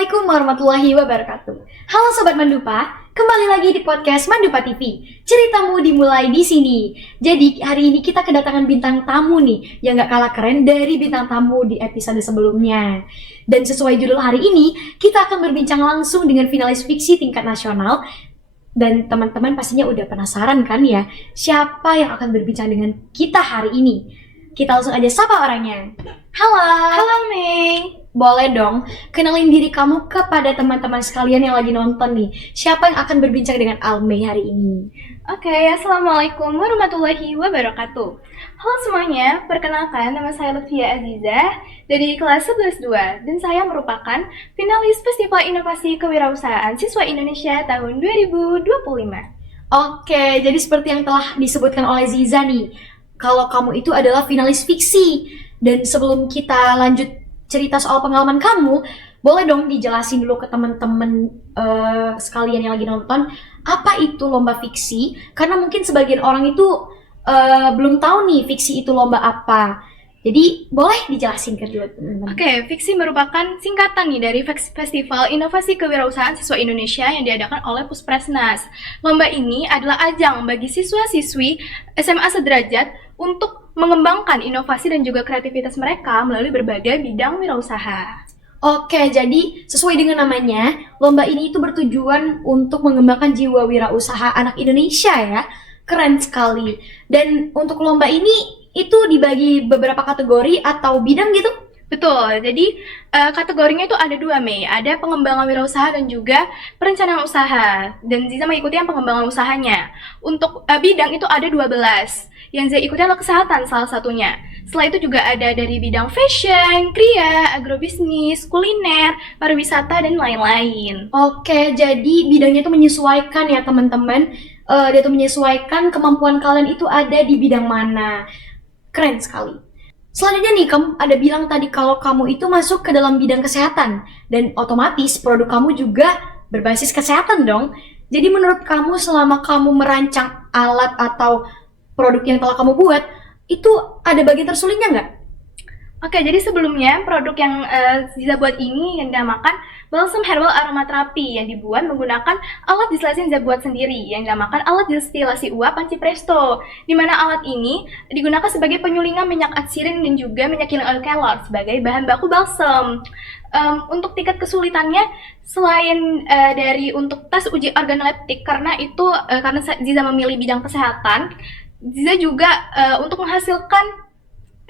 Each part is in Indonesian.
Assalamualaikum warahmatullahi wabarakatuh. Halo Sobat Mandupa, kembali lagi di podcast Mandupa TV. Ceritamu dimulai di sini. Jadi hari ini kita kedatangan bintang tamu nih, yang gak kalah keren dari bintang tamu di episode sebelumnya. Dan sesuai judul hari ini, kita akan berbincang langsung dengan finalis fiksi tingkat nasional. Dan teman-teman pastinya udah penasaran kan ya, siapa yang akan berbincang dengan kita hari ini? Kita langsung aja sapa orangnya. Halo Mei. Boleh dong, kenalin diri kamu kepada teman-teman sekalian yang lagi nonton nih. Siapa yang akan berbincang dengan Almei hari ini? Oke, Assalamualaikum warahmatullahi wabarakatuh. Halo semuanya, perkenalkan nama saya Lutfia Azizah dari kelas 11-2 dan saya merupakan finalis Festival Inovasi Kewirausahaan Siswa Indonesia tahun 2025. Oke, jadi seperti yang telah disebutkan oleh Ziza nih, kalau kamu itu adalah finalis fiksi. Dan sebelum kita lanjut cerita soal pengalaman kamu, boleh dong dijelasin dulu ke teman-teman sekalian yang lagi nonton, apa itu lomba fiksi? Karena mungkin sebagian orang itu belum tahu nih fiksi itu lomba apa. Jadi boleh dijelasin ke teman-teman. Oke, fiksi merupakan singkatan nih dari Festival Inovasi Kewirausahaan Siswa Indonesia yang diadakan oleh Puspresnas. Lomba ini adalah ajang bagi siswa-siswi SMA sederajat untuk mengembangkan inovasi dan juga kreativitas mereka melalui berbagai bidang wirausaha. Oke, jadi sesuai dengan namanya, lomba ini itu bertujuan untuk mengembangkan jiwa wirausaha anak Indonesia ya. Keren sekali. Dan untuk lomba ini itu dibagi beberapa kategori atau bidang gitu? Betul, jadi kategorinya itu ada dua, Mei. Ada pengembangan wirausaha dan juga perencanaan usaha. Dan Ziza mengikuti yang pengembangan usahanya. Untuk bidang itu ada 12. Yang Ziza ikuti adalah kesehatan salah satunya. Setelah itu juga ada dari bidang fashion, kria, agrobisnis, kuliner, pariwisata, dan lain-lain. Oke, jadi bidangnya itu menyesuaikan ya teman-teman. Dia tuh menyesuaikan kemampuan kalian itu ada di bidang mana. Keren sekali. Selanjutnya nih, kamu ada bilang tadi kalau kamu itu masuk ke dalam bidang kesehatan. Dan otomatis produk kamu juga berbasis kesehatan dong. Jadi menurut kamu selama kamu merancang alat atau produk yang telah kamu buat, itu ada bagian tersulitnya nggak? Oke, jadi sebelumnya produk yang Ziza buat ini yang dinamakan balsam herbal aromaterapi yang dibuat menggunakan alat distilasi yang Ziza buat sendiri yang dinamakan alat distilasi uap panci presto, di mana alat ini digunakan sebagai penyulingan minyak atsirin dan juga minyak healing oil kelor sebagai bahan baku balsam. Untuk tingkat kesulitannya selain dari untuk tes uji organoleptik karena Ziza memilih bidang kesehatan, Ziza juga untuk menghasilkan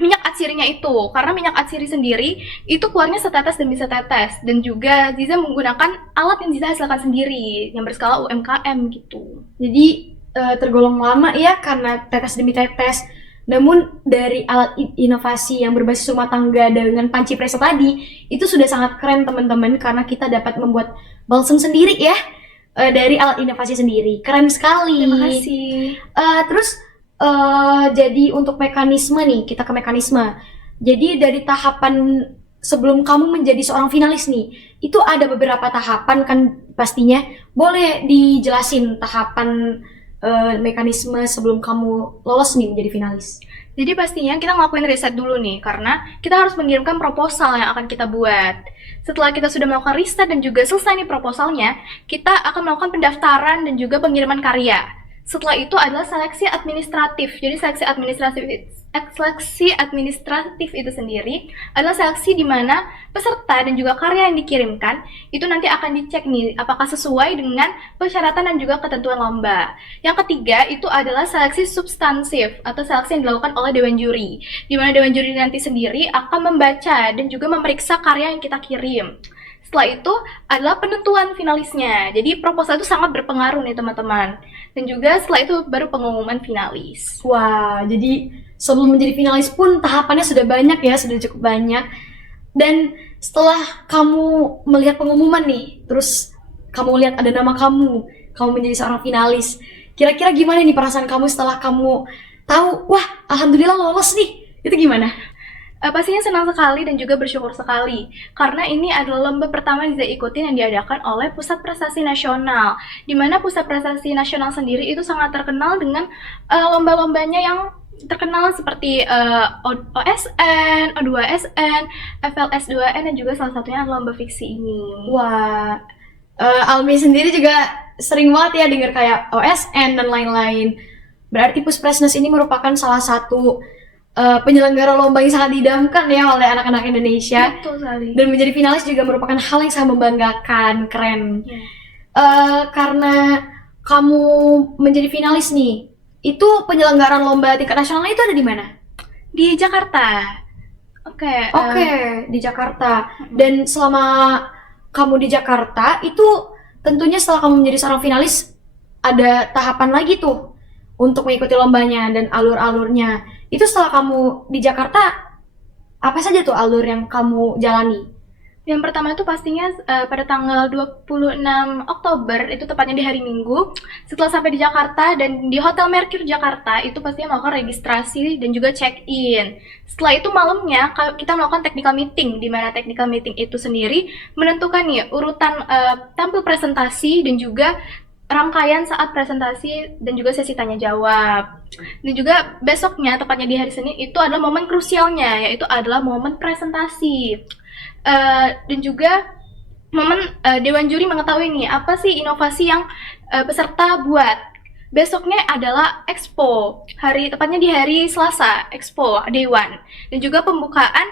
minyak atsirinya itu, karena minyak atsiri sendiri itu keluarnya setetes demi setetes, dan juga Ziza menggunakan alat yang Ziza hasilkan sendiri yang berskala UMKM gitu. Jadi tergolong lama ya karena tetes demi tetes. Namun dari alat inovasi yang berbasis rumah tangga dengan panci presto tadi itu sudah sangat keren teman-teman, karena kita dapat membuat balsam sendiri ya dari alat inovasi sendiri. Keren sekali. Terima kasih. Terus jadi untuk mekanisme nih, kita ke mekanisme. Jadi dari tahapan sebelum kamu menjadi seorang finalis nih, itu ada beberapa tahapan kan pastinya. Boleh dijelasin tahapan mekanisme sebelum kamu lolos nih menjadi finalis? Jadi pastinya kita ngelakuin riset dulu nih, karena kita harus mengirimkan proposal yang akan kita buat. Setelah kita sudah melakukan riset dan juga selesai nih proposalnya, kita akan melakukan pendaftaran dan juga pengiriman karya. Setelah itu adalah seleksi administratif. Jadi seleksi administratif itu sendiri adalah seleksi di mana peserta dan juga karya yang dikirimkan itu nanti akan dicek nih apakah sesuai dengan persyaratan dan juga ketentuan lomba. Yang ketiga itu adalah seleksi substansif atau seleksi yang dilakukan oleh dewan juri, di mana dewan juri nanti sendiri akan membaca dan juga memeriksa karya yang kita kirim. Setelah itu adalah penentuan finalisnya. Jadi proposal itu sangat berpengaruh nih teman-teman. Dan juga setelah itu baru pengumuman finalis. Wah, jadi sebelum menjadi finalis pun tahapannya sudah banyak ya, sudah cukup banyak. Dan setelah kamu melihat pengumuman nih, terus kamu lihat ada nama kamu menjadi seorang finalis. Kira-kira gimana nih perasaan kamu setelah kamu tahu, wah alhamdulillah lolos nih, itu gimana? Pastinya senang sekali dan juga bersyukur sekali, karena ini adalah lomba pertama yang saya ikutin yang diadakan oleh Pusat Prestasi Nasional, di mana Pusat Prestasi Nasional sendiri itu sangat terkenal dengan lomba-lombanya yang terkenal seperti OSN, O2SN, FLS2N, dan juga salah satunya adalah lomba fiksi ini. Wah, Almi sendiri juga sering banget ya denger kayak OSN dan lain-lain. Berarti Puspresnes ini merupakan salah satu penyelenggara lomba yang sangat didamkan ya oleh anak-anak Indonesia. Betul sekali. Dan menjadi finalis juga merupakan hal yang sangat membanggakan, keren. Ya. Karena kamu menjadi finalis nih, itu penyelenggaraan lomba tingkat nasionalnya itu ada di mana? Di Jakarta. Oke. Di Jakarta. Dan selama kamu di Jakarta, itu tentunya setelah kamu menjadi seorang finalis, ada tahapan lagi tuh untuk mengikuti lombanya dan alur-alurnya. Itu setelah kamu di Jakarta, apa saja tuh alur yang kamu jalani? Yang pertama itu pastinya pada tanggal 26 Oktober, itu tepatnya di hari Minggu. Setelah sampai di Jakarta dan di Hotel Mercure Jakarta, itu pastinya melakukan registrasi dan juga check-in. Setelah itu malamnya kita melakukan technical meeting, di mana technical meeting itu sendiri menentukan nih urutan tampil presentasi dan juga rangkaian saat presentasi dan juga sesi tanya jawab. Dan juga besoknya, tepatnya di hari Senin, itu adalah momen krusialnya, yaitu adalah momen presentasi. Dan juga momen Dewan Juri mengetahui nih apa sih inovasi yang peserta buat. Besoknya adalah expo, tepatnya di hari Selasa, expo Dewan. Dan juga pembukaan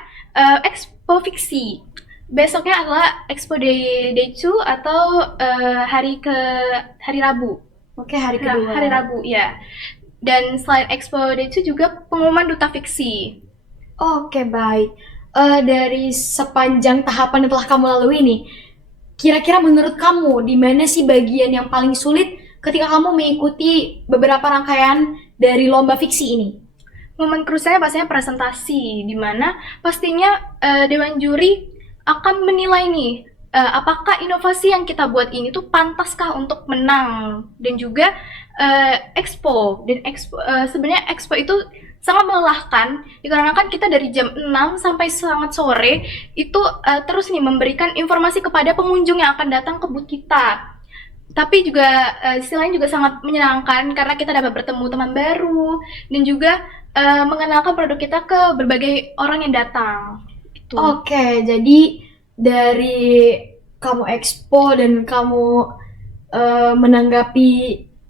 expo fiksi. Besoknya adalah expo day 2 atau hari Rabu. Oke, hari kedua. Hari Rabu, ya. Dan selain expo day 2 juga pengumuman duta fiksi. Oke, baik. Dari sepanjang tahapan yang telah kamu lalui nih, kira-kira menurut kamu di mana sih bagian yang paling sulit ketika kamu mengikuti beberapa rangkaian dari lomba fiksi ini? Momen krusialnya pastinya presentasi, di mana pastinya Dewan Juri akan menilai nih apakah inovasi yang kita buat ini tuh pantaskah untuk menang. Dan juga expo. Dan sebenarnya expo itu sangat melelahkan dikarenakan kita dari jam 6 sampai sangat sore itu terus nih memberikan informasi kepada pengunjung yang akan datang ke booth kita. Tapi juga sisi lain juga sangat menyenangkan karena kita dapat bertemu teman baru dan juga mengenalkan produk kita ke berbagai orang yang datang. Gitu. Oke, jadi dari kamu expo dan kamu menanggapi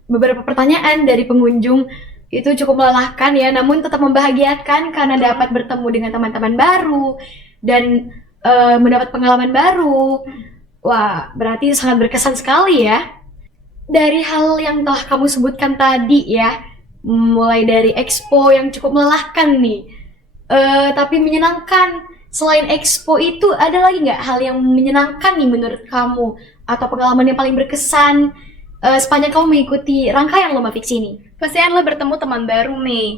beberapa pertanyaan dari pengunjung, itu cukup melelahkan ya, namun tetap membahagiakan karena dapat bertemu dengan teman-teman baru dan mendapat pengalaman baru. Wah, berarti sangat berkesan sekali ya. Dari hal yang telah kamu sebutkan tadi ya, mulai dari expo yang cukup melelahkan nih, tapi menyenangkan. Selain expo itu, ada lagi nggak hal yang menyenangkan nih menurut kamu? Atau pengalaman yang paling berkesan sepanjang kamu mengikuti rangkaian lomba fiksi ini? Pastinya adalah bertemu teman baru nih.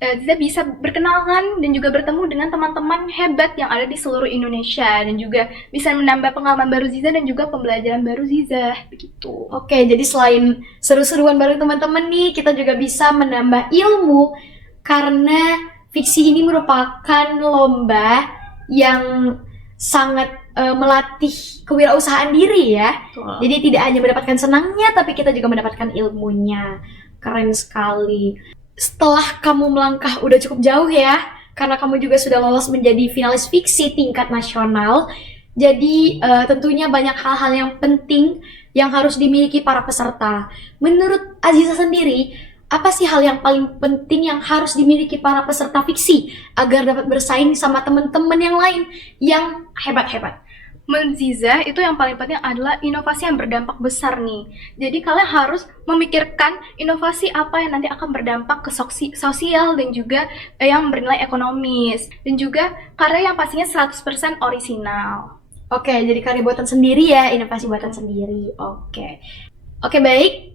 Kita bisa berkenalan dan juga bertemu dengan teman-teman hebat yang ada di seluruh Indonesia. Dan juga bisa menambah pengalaman baru Ziza dan juga pembelajaran baru Ziza. Begitu. Oke, jadi selain seru-seruan bareng teman-teman nih, kita juga bisa menambah ilmu. Karena fiksi ini merupakan lomba yang sangat melatih kewirausahaan diri ya. Betul. Jadi tidak hanya mendapatkan senangnya, tapi kita juga mendapatkan ilmunya. Keren sekali. Setelah kamu melangkah udah cukup jauh ya, karena kamu juga sudah lolos menjadi finalis fiksi tingkat nasional. Jadi tentunya banyak hal-hal yang penting yang harus dimiliki para peserta. Menurut Aziza sendiri, apa sih hal yang paling penting yang harus dimiliki para peserta fiksi agar dapat bersaing sama teman-teman yang lain yang hebat-hebat? Menurut Ziza, itu yang paling penting adalah inovasi yang berdampak besar nih. Jadi kalian harus memikirkan inovasi apa yang nanti akan berdampak ke sosial dan juga yang bernilai ekonomis. Dan juga karya yang pastinya 100% orisinal. Oke, jadi karya buatan sendiri ya, inovasi buatan sendiri. Oke, baik.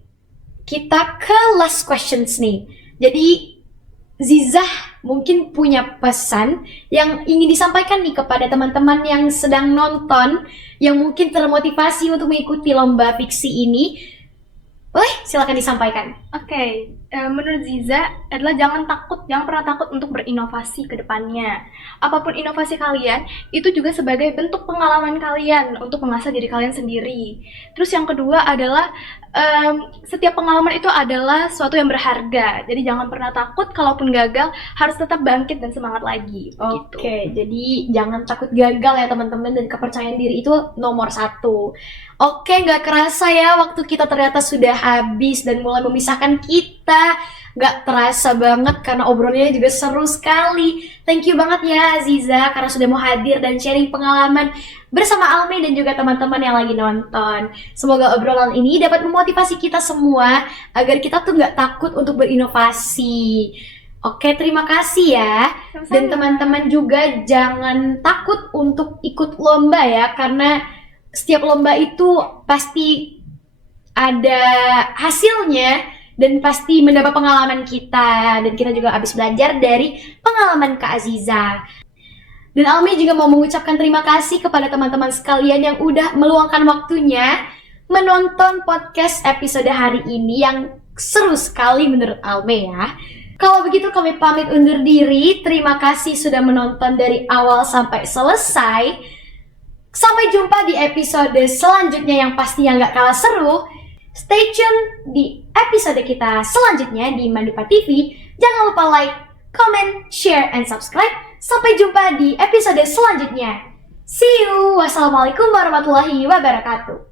Kita ke last questions nih. Jadi Ziza mungkin punya pesan yang ingin disampaikan nih kepada teman-teman yang sedang nonton, yang mungkin termotivasi untuk mengikuti lomba fiksi ini. Boleh, silakan disampaikan. Oke. menurut Ziza adalah jangan pernah takut untuk berinovasi ke depannya. Apapun inovasi kalian, itu juga sebagai bentuk pengalaman kalian untuk mengasah diri kalian sendiri. Terus yang kedua adalah setiap pengalaman itu adalah suatu yang berharga. Jadi jangan pernah takut, kalaupun gagal harus tetap bangkit dan semangat lagi. Oke, jadi jangan takut gagal ya teman-teman, dan kepercayaan diri itu nomor 1. Oke, nggak kerasa ya waktu kita ternyata sudah habis dan mulai memisahkan kita. Nggak terasa banget karena obrolannya juga seru sekali. Thank you banget ya Aziza karena sudah mau hadir dan sharing pengalaman bersama Almi dan juga teman-teman yang lagi nonton. Semoga obrolan ini dapat memotivasi kita semua agar kita tuh nggak takut untuk berinovasi. Oke, terima kasih ya. Sama-sama. Dan teman-teman juga jangan takut untuk ikut lomba ya, karena setiap lomba itu pasti ada hasilnya dan pasti mendapat pengalaman kita, dan kita juga habis belajar dari pengalaman Kak Aziza. Dan Almi juga mau mengucapkan terima kasih kepada teman-teman sekalian yang udah meluangkan waktunya menonton podcast episode hari ini yang seru sekali menurut Almi ya. Kalau begitu kami pamit undur diri. Terima kasih sudah menonton dari awal sampai selesai. Sampai jumpa di episode selanjutnya yang pastinya nggak kalah seru. Stay tune di episode kita selanjutnya di Mandupa TV. Jangan lupa like, comment, share, and subscribe. Sampai jumpa di episode selanjutnya. See you. Wassalamualaikum warahmatullahi wabarakatuh.